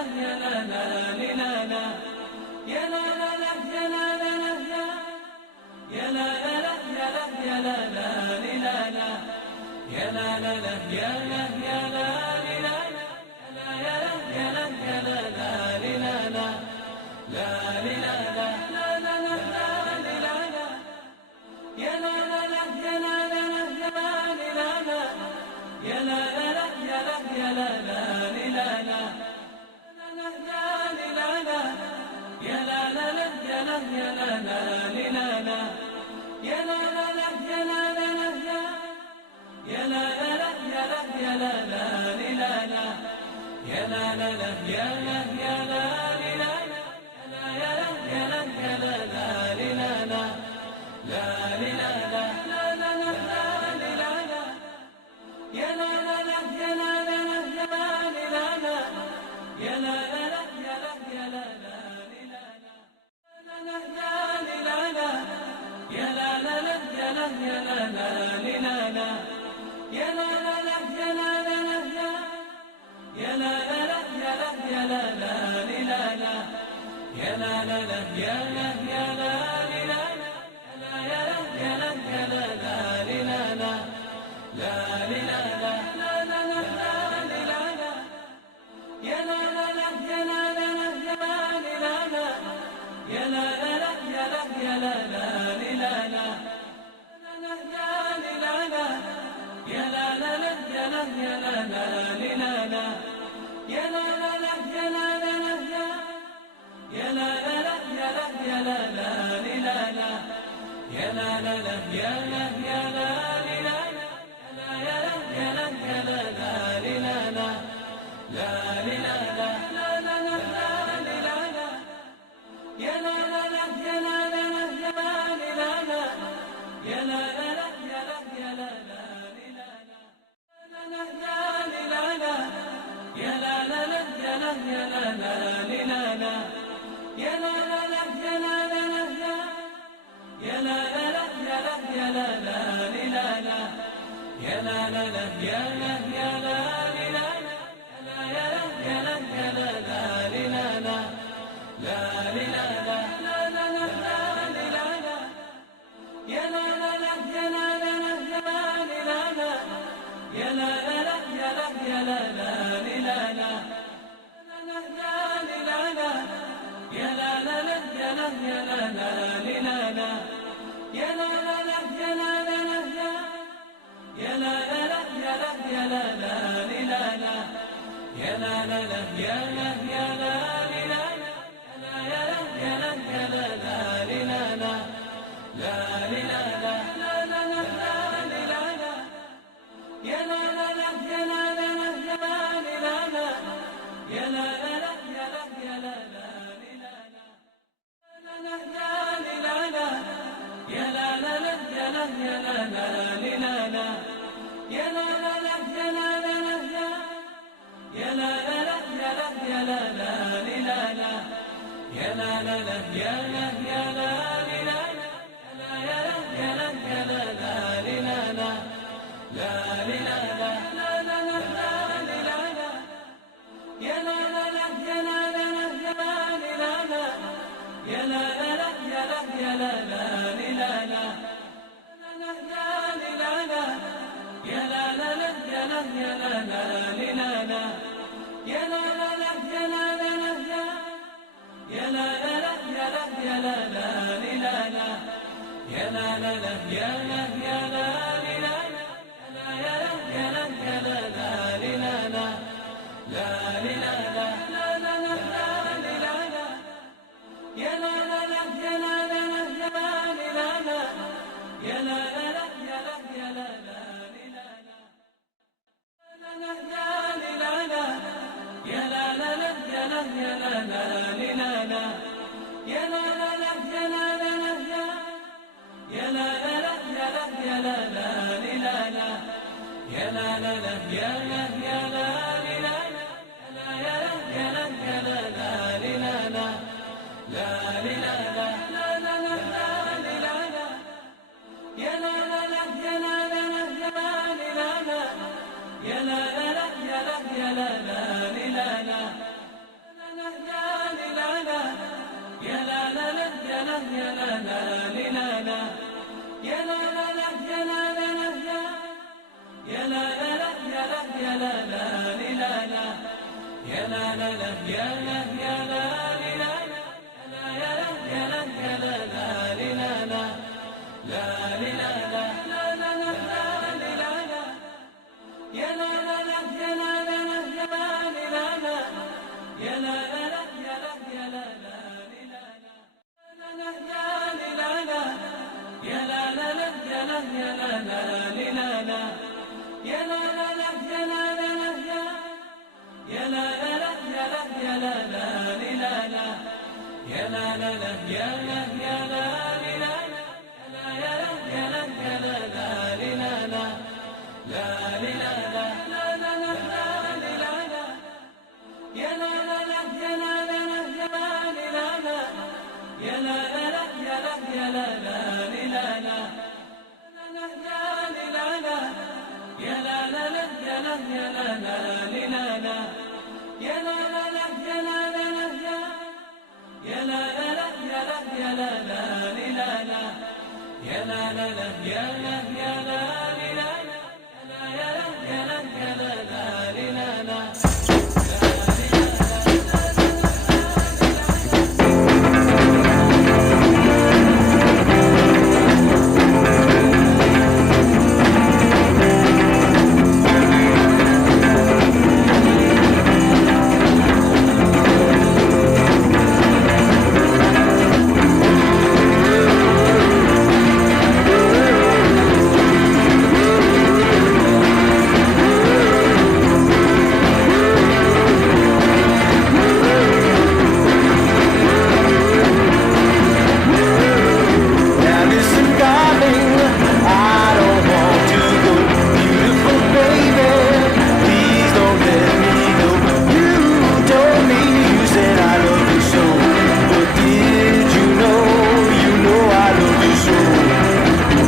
يا لا لا لا لا يا لا لا لا يا لا لا لا يا لا لا لا يا لا لا لا لا يا لا لا لا يا لا يا لا لا يا لا يا لا يا لا لا لا لا لا لا لا لا لا لا لا يا لا لا لا يا لا لا لا يا لا لا لا يا لا يا لا لا لا لا يا لا لا لا يا لا يا لا لا لا لا يا لا لا لا يا لا لا لا يا لا لا لا يا لا يا لا لا لا لا يا لا لا لا يا لا يا لا لا يا لا يا لا يا لا لا لا لا لا لا لا لا لا لا لا يا لا لا لا يا لا لا لا يا لا لا لا يا لا يا لا لا يا لا لا لا يا لا يا لا لا لا يا لا لا لا يا لا لا لا يا لا لا لا يا لا يا لا لا لا يا لا لا لا يا لا يا لا لا يا لا يا لا يا لا لا لا لا لا لا لا لا لا لا يا لا لا لا يا لا لا لا يا لا لا لا يا لا يا لا لا لا لا يا لا لا لا يا لا يا لا لا لا يا لا لا لا يا لا لا لا يا لا لا لا يا لا يا لا لا لا يا لا لا لا يا لا يا لا لا يا لا يا لا يا لا لا لا لا لا لا لا يا لا لا لا يا لا لا لا يا لا لا لا يا لا يا لا لا يا لا لا لا يا لا يا لا لا لا يا لا لا لا يا لا لا لا يا لا لا لا يا لا يا لا لا لا يا لا لا لا يا لا يا لا لا يا لا يا لا يا لا لا لا لا لا يا لا لا لا يا لا لا لا يا لا لا لا يا لا يا لا لا لا يا لا لا لا يا لا يا لا لا لا يا لا لا لا يا لا لا لا يا لا لا لا يا لا يا لا لا لا يا لا لا لا يا لا يا لا لا يا لا يا لا يا لا لا لا لا لا لا يا لا لا لا يا لا لا لا يا لا لا لا يا لا يا لا لا يا لا لا لا يا لا يا لا لا يا لا لا لا يا لا لا لا يا لا لا لا يا لا يا لا لا يا لا لا لا يا لا يا لا يا لا يا لا يا لا لا لا يا لا لا لا يا لا لا يا لا لا لا يا لا يا لا لا يا لا لا لا يا لا يا لا لا يا لا لا لا يا لا لا يا لا لا لا يا لا يا لا لا يا لا لا لا يا لا يا لا يا لا يا لا يا لا لا لا يا لا لا لا يا لا لا يا لا لا لا يا لا يا لا لا يا لا لا لا يا لا يا لا لا يا لا لا لا يا لا لا يا لا لا لا يا لا يا لا لا يا لا لا لا يا لا يا لا يا لا يا لا يا لا لا لا يا لا لا لا يا لا لا يا لا لا لا يا لا يا لا لا يا لا لا لا لا يا لا لا لا يا لا يا لا لا يا لا يا لا يا لا لا لا لا لا لا لا لا لا لا لا يا لا لا لا يا لا لا لا يا لا لا يا لا يا لا يا لا لا لا يا لا يا لا لا يا لا لا لا يا لا لا لا يا لا يا لا لا يا لا لا لا يا لا يا لا يا لا يا لا يا لا لا لا لا لا يا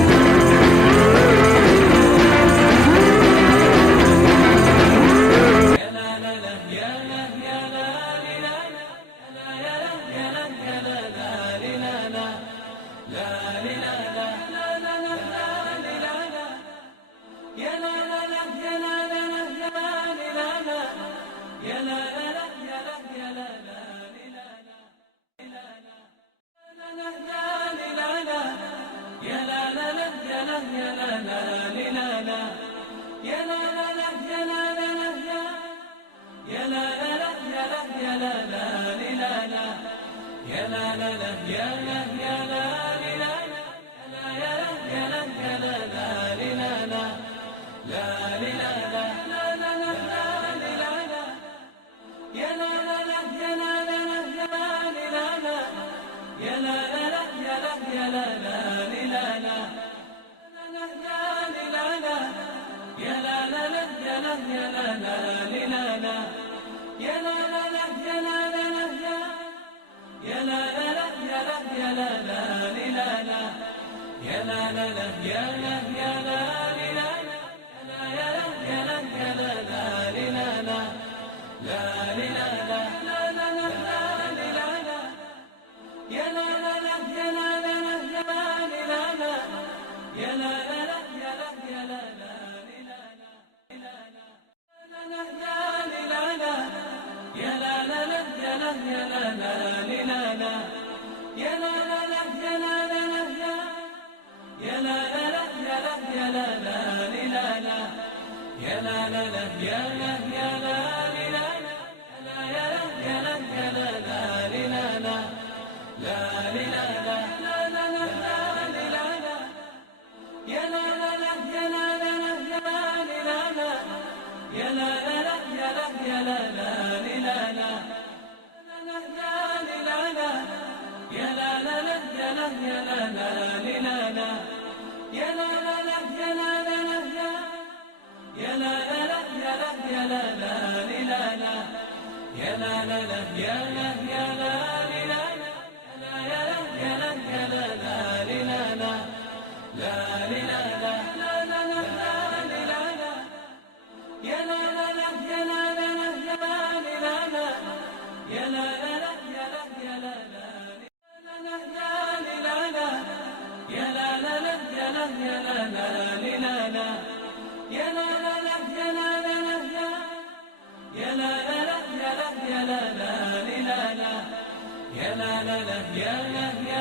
لا لا لا يا لا لا لا يا لا لا لا يا لا يا لا لا يا لا لا لا يا لا يا لا لا يا لا لا لا يا لا لا لا يا لا لا لا يا لا يا لا لا يا لا لا لا يا لا يا لا يا لا يا لا يا لا لا يا لا لا لا يا لا لا لا يا لا يا لا لا يا لا يا لا يا لا لا لا لا لا لا لا لا لا يا لا لا لا يا لا لا لا يا لا لا يا لا يا لا لا لا لا يا لا لا لا يا لا يا لا لا لا يا لا لا لا يا لا لا لا يا لا لا لا يا لا يا لا لا لا يا لا لا لا يا لا يا لا لا يا لا يا لا يا لا لا يا لا لا لا يا لا لا لا يا لا لا لا يا لا يا لا يا لا لا لا يا لا يا لا لا يا لا لا لا يا لا لا يا لا لا لا يا لا يا لا لا يا لا لا لا يا لا يا لا يا لا يا لا يا لا لا يا لا لا لا يا لا لا لا يا لا لا لا يا لا يا لا لا يا لا لا لا يا لا يا لا لا يا لا لا لا يا لا لا يا لا لا لا يا لا يا لا لا يا لا لا لا يا لا يا لا يا لا يا لا يا لا يا لا لا لا يا لا لا لا يا لا لا لا يا لا يا لا يا لا يا لا لا لا يا لا يا لا يا لا لا لا يا لا لا يا لا لا لا يا لا يا لا يا لا لا لا يا لا يا لا يا لا يا لا يا لا يا لا لا لا يا لا يا لا لا يا لا يا لا يا لا لا لا يا لا يا لا يا لا لا لا يا لا يا لا لا يا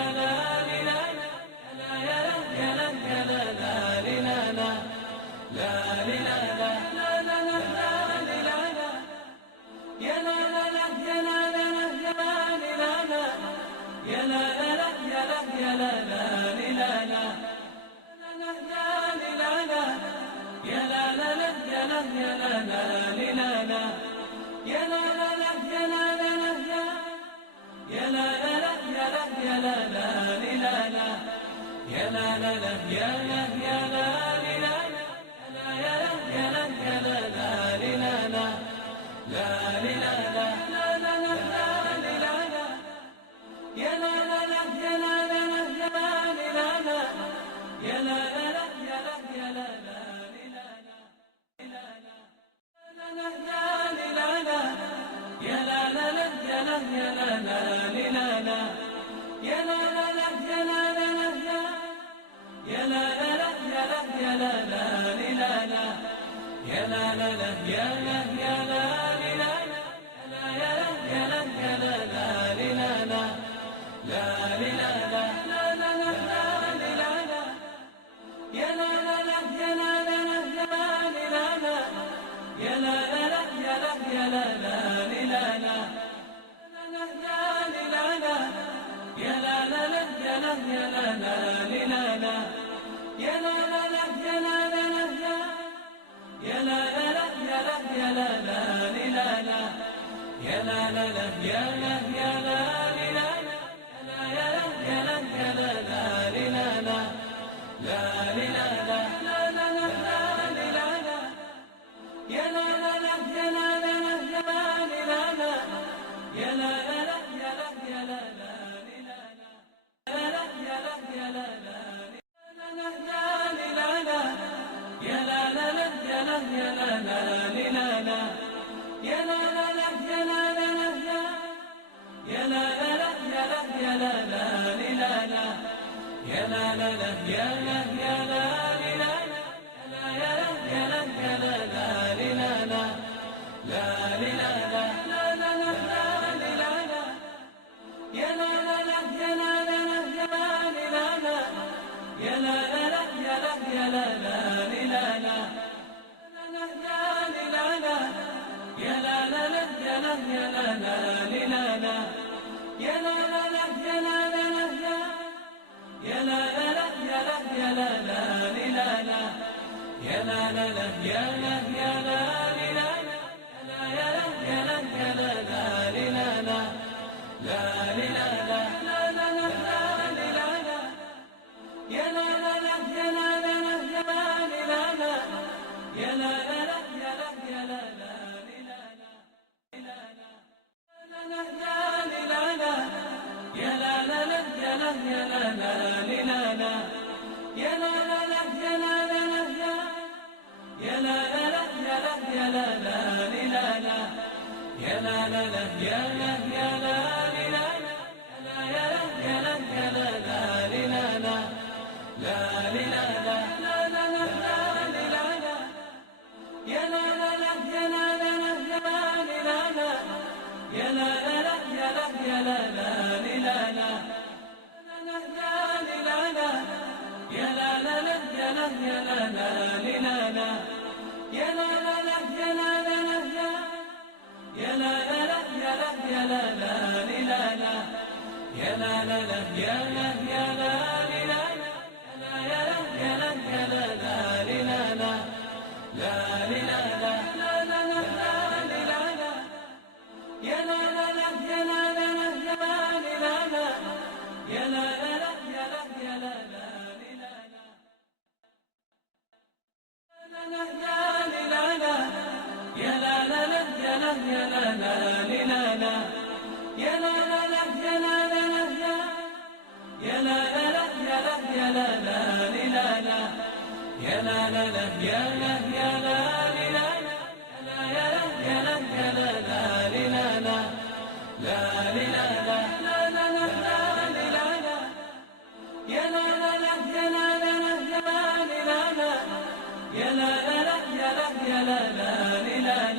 لا يا لا يا لا لا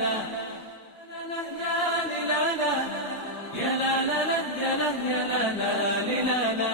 لا يا لا يا لا يا لا يا لا يا لا يا لا لا لا لا يا لا لا لا يا لا لا لا يا لا لا لا يا لا لا لا لا يا لا لا لا يا لا يا لا لا يا لا يا لا يا لا لا لا لا لا لا لا لا لا لا لا يا لا لا لا يا لا لا لا يا لا لا لا يا لا يا لا يا لا لا لا يا لا يا لا لا يا لا لا لا يا لا لا لا يا لا يا لا لا يا لا لا لا يا لا يا لا يا لا يا لا يا لا لا لا لا لا يا لا لا لا يا لا لا لا يا لا لا لا يا لا يا لا لا لا يا لا لا لا يا لا يا لا لا يا لا لا لا يا لا لا يا لا لا لا يا لا يا لا لا يا لا لا لا يا لا يا لا يا لا يا لا يا لا لا لا لا يا لا لا لا يا لا لا لا يا لا لا لا يا لا يا لا يا لا لا لا يا لا يا لا لا يا لا لا لا يا لا لا يا لا لا لا يا لا يا لا لا يا لا لا لا يا لا يا لا يا لا يا لا يا لا لا يا لا لا لا يا لا لا لا يا لا لا لا يا لا يا لا لا يا لا لا لا يا لا يا لا لا يا لا لا لا يا لا لا يا لا لا لا يا لا يا لا لا يا لا لا لا يا لا يا لا يا لا يا لا يا لا لا يا لا لا لا يا لا لا يا لا لا لا يا لا يا لا يا لا لا لا يا لا يا لا يا لا لا لا يا لا لا يا لا يا لا يا لا لا لا يا لا يا لا يا لا يا لا ضحى على الشحنة يا لا لا لا يا لا لا يا لا لا لا يا لا يا لا يا لا لا لا يا لا يا لا يا لا يا لا يا لا يا لا لا لا يا لا يا لا يا لا يا لا يا لا يا لا لا لا يا لا يا لا يا لا يا لا لا لا يا لا يا لا يا لا لا لا يا لا لا يا لا يا لا يا لا لا لا يا لا يا لا يا لا يا يا لا لا لا يا لا يا لا لا يا لا يا لا يا لا لا لا يا لا يا لا يا لا لا لا يا لا لا يا لا يا لا يا لا لا لا يا لا يا لا يا لا يا لا يا لا يا لا لا لا يا لا يا لا يا لا يا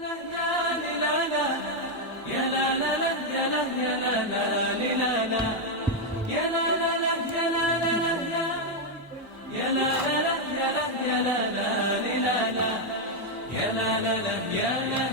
لا لا لا لا يا لا